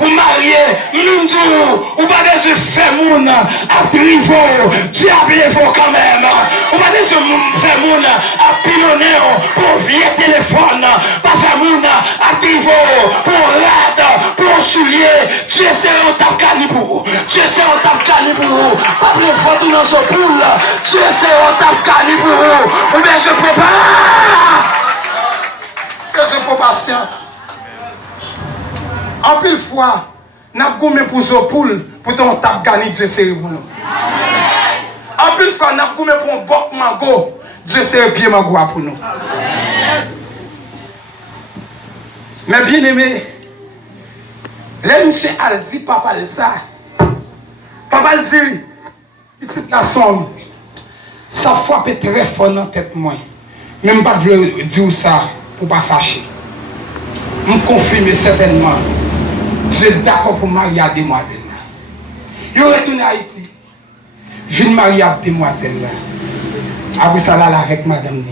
pour marier, ou pas besoin de faire moun à privo, Dieu a blé quand même. Ou pas besoin de faire moun à pilonner pour vieux téléphone, pas faire moun à privo, pour raide, pour soulier. Dieu c'est un tape canibou, Dieu c'est un tape canibou, pas de photo dans son poule, Dieu c'est un tape canibou, ou bien je prépare. Je prends patience. En pile fois, nous avons gommé pour ce poule pour ton tape gagner Dieu c'est pour nous. En pile fois, nous avons gommé pour un boc mago, Dieu c'est pied mago pour nous. Mais bien aimé, là nous fait Aldi papa le ça. Papa le dit, petit garçon, ça frappe très fort dans la tête moi. Même pas de dire ça pour pas fâcher. Je me confirme certainement. Je suis d'accord pour marier à demoiselle. Je retourne à Haïti. Je viens marier à demoiselle. Après ça, là, avec madame.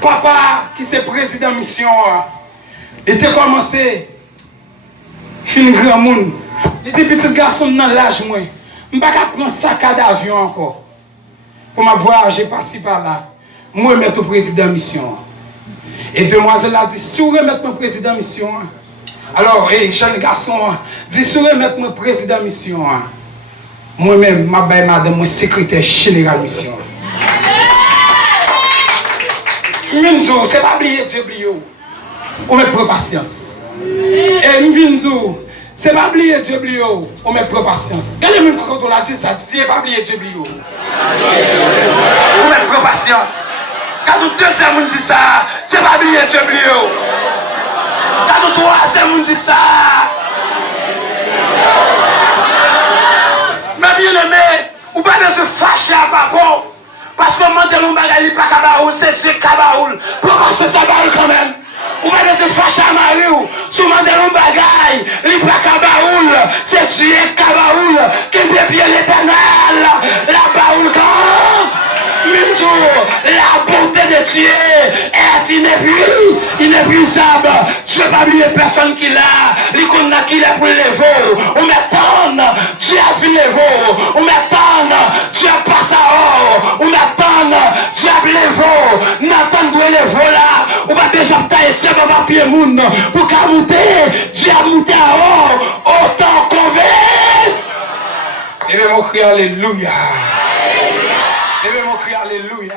Papa, qui est président de mission, il était commencé. Je suis un grand monde. Il dit, petit garçon, dans l'âge, moi. Je ne peux pas prendre un sac d'avion encore. Pour me voyager par-ci par-là. Moi, je vais mettre au président de mission. Et demoiselle a dit, si vous remettez mon président de mission, alors, jeune garçon, dit, si vous remettez mon président de mission, moi-même, ma belle madame, mon secrétaire général de mission. Minzo, c'est pas oublier Dieu, on met pour patience. Et Minzo, c'est pas oublier Dieu, on met pour patience. Regardez-moi quand on l'a dit ça, c'est pas oublier Dieu, on met pour patience. Quand nous deuxième dit ça, c'est pas oublier Dieu. Quand nous troisième dit ça. Mais bien aimé, ou pas de se fâcher à papa. Parce que Mandelou Bagali pas Kabaoul, c'est Dieu Kabaoul. Pourquoi c'est ça quand même? Ou pas de se fâcher à Mariou. Sous Mandelou Bagali, il pas Kabaoul, c'est Dieu Kabaoul. Qui peut bien l'éternel. La Baoul quand? La bonté de Dieu est inépuisable. Tu ne veux pas oublier personne qui l'a. Il connaît qui l'a pour les veaux. On m'attend, tu as vu les veaux. On m'attend, tu as passé à or. On m'attend, tu as vu les veaux. N'attends pas les veaux là. On va déjà tailler ce papier moun. Pour qu'à monter, tu as monté à or. Autant qu'on veut. Et bien, mon cri, alléluia. Et bien, mon cri, alléluia.